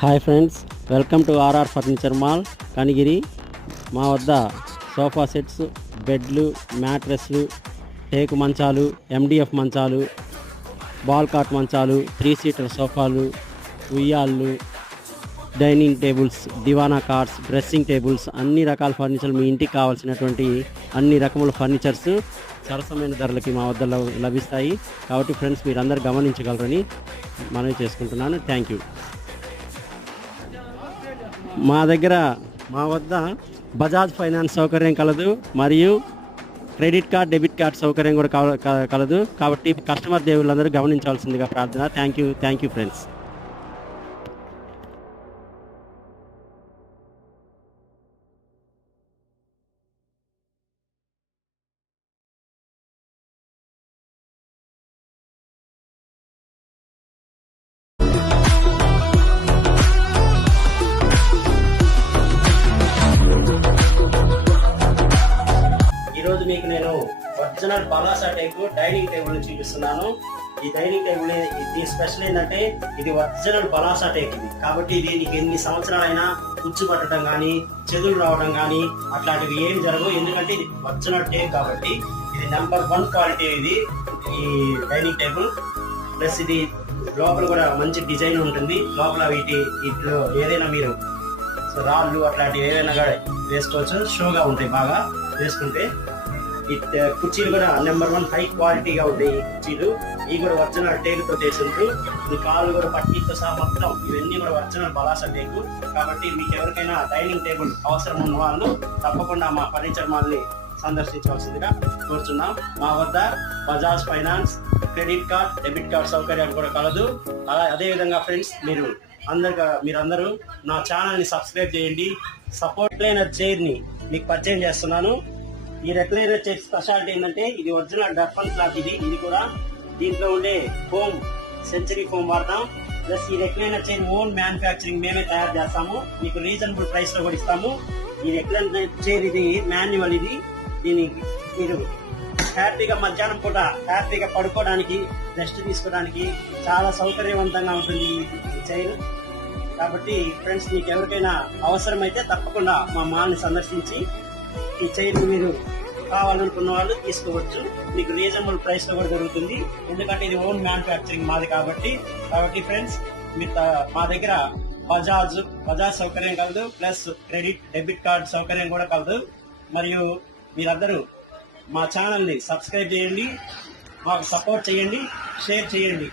Hi friends, welcome to RR furniture mall Kanigiri. మా వద్ద sofa sets, బెడ్లు, మ్యాట్రెస్లు, టేకు మంచాలు, ఎండిఎఫ్ మంచాలు, బాల్ కాట్ మంచాలు, 3 సీటర్ సోఫాలు, ఉయ్యాళ్ళు, డైనింగ్ టేబుల్స్, దివానా కార్స్, డ్రెస్సింగ్ టేబుల్స్, అన్ని రకాల ఫర్నిచర్, మీ ఇంటికి కావాల్సినటువంటి అన్ని రకముల ఫర్నిచర్స్ సరసమైన ధరలకి మా వద్ద లభిస్తాయి. కాబట్టి ఫ్రెండ్స్, మీరందరూ గమనించగలరని మనవి చేసుకుంటున్నాను. Thank you. మా వద్ద బజాజ్ ఫైనాన్స్ సౌకర్యం కలదు, మరియు క్రెడిట్ కార్డ్, డెబిట్ కార్డ్ సౌకర్యం కూడా కలదు. కాబట్టి కస్టమర్ దేవుళ్ళందరూ గమనించాల్సిందిగా ప్రార్థన. Thank you friends. ఈరోజు మీకు నేను ఒరిజినల్ పలాసా టేకు డైనింగ్ టేబుల్ చూపిస్తున్నాను. ఈ డైనింగ్ టేబుల్ ఇది స్పెషల్ ఏంటంటే ఇది ఒరిజినల్ పలాసా టేక్ ఇది. కాబట్టి ఇది నీకు ఎన్ని సంవత్సరాలైనా కుచ్చు పట్టడం కానీ, చెదులు రావడం కానీ అట్లాంటివి ఏం జరగవు. ఎందుకంటే ఇది ఒరిజినల్ టేక్ కాబట్టి ఇది నెంబర్ 1 క్వాలిటీ ఇది ఈ డైనింగ్ టేబుల్. ప్లస్ ఇది లోపల కూడా మంచి డిజైన్ ఉంటుంది. లోపల వీటిలో ఏదైనా మీరు రాళ్ళు అట్లాంటివి ఏదైనా కూడా వేసుకోవచ్చు. షోగా ఉంటాయి బాగా వేసుకుంటే. ఈ కుర్చీలు కూడా నెంబర్ 1 హై క్వాలిటీగా ఉంటాయి. ఈ కుర్చీలు ఇవి కూడా ఒరిజినల్ టేకుతో చేసిండ్రు. ఈ కాళ్ళు కూడా పట్టీతో సహా మొత్తం ఇవన్నీ కూడా ఒరిజినల్ పలాసా టేకు. కాబట్టి మీకు ఎవరికైనా డైనింగ్ టేబుల్ అవసరం ఉన్న వాళ్ళు తప్పకుండా మా ఫర్నిచర్ మాల్ని సందర్శించవలసిందిగా కోరుతున్నాం. మా వద్ద Bajaj finance, credit card, debit card సౌకర్యాలు కూడా కలదు. అదేవిధంగా ఫ్రెండ్స్, మీరందరూ నా ఛానల్ని సబ్స్క్రైబ్ చేయండి. సపోర్ట్ రిక్లైనర్ చైర్ని మీకు పరిచయం చేస్తున్నాను. ఈ రిక్లైనర్ చైర్ స్పెషాలిటీ ఏంటంటే ఇది ఒరిజినల్ డర్పన్ క్లాత్. ఇది కూడా దీంట్లో ఉండే ఫోమ్ సెంచరీ ఫోమ్ వాడతాం. ప్లస్ ఈ రిక్లైనర్ చైర్ ఓన్ మ్యానుఫ్యాక్చరింగ్ మేమే తయారు చేస్తాము. మీకు రీజనబుల్ ప్రైస్ లో కూడా ఇస్తాము. ఈ రిక్లైనర్ చైర్ ఇది మాన్యువల్. దీన్ని మీరు హ్యాపీగా మధ్యాహ్నం పూట హ్యాపీగా పడుకోవడానికి, రెస్ట్ తీసుకోవడానికి చాలా సౌకర్యవంతంగా ఉంటుంది ఈ చైర్. కాబట్టి ఫ్రెండ్స్, మీకు ఎవరికైనా అవసరమైతే తప్పకుండా మా మాల్ని సందర్శించి ఈ చైర్ మీరు కావాలనుకున్న వాళ్ళు తీసుకోవచ్చు. మీకు రీజనబుల్ ప్రైస్ లో కూడా దొరుకుతుంది. ఎందుకంటే ఇది ఓన్ మ్యానుఫ్యాక్చరింగ్ మాది కాబట్టి ఫ్రెండ్స్, మా దగ్గర బజాజ్ సౌకర్యం కలదు. ప్లస్ క్రెడిట్, డెబిట్ కార్డ్ సౌకర్యం కూడా కలదు. మరియు మీరందరూ మా ఛానల్ని సబ్స్క్రైబ్ చేయండి, మాకు సపోర్ట్ చేయండి, షేర్ చేయండి.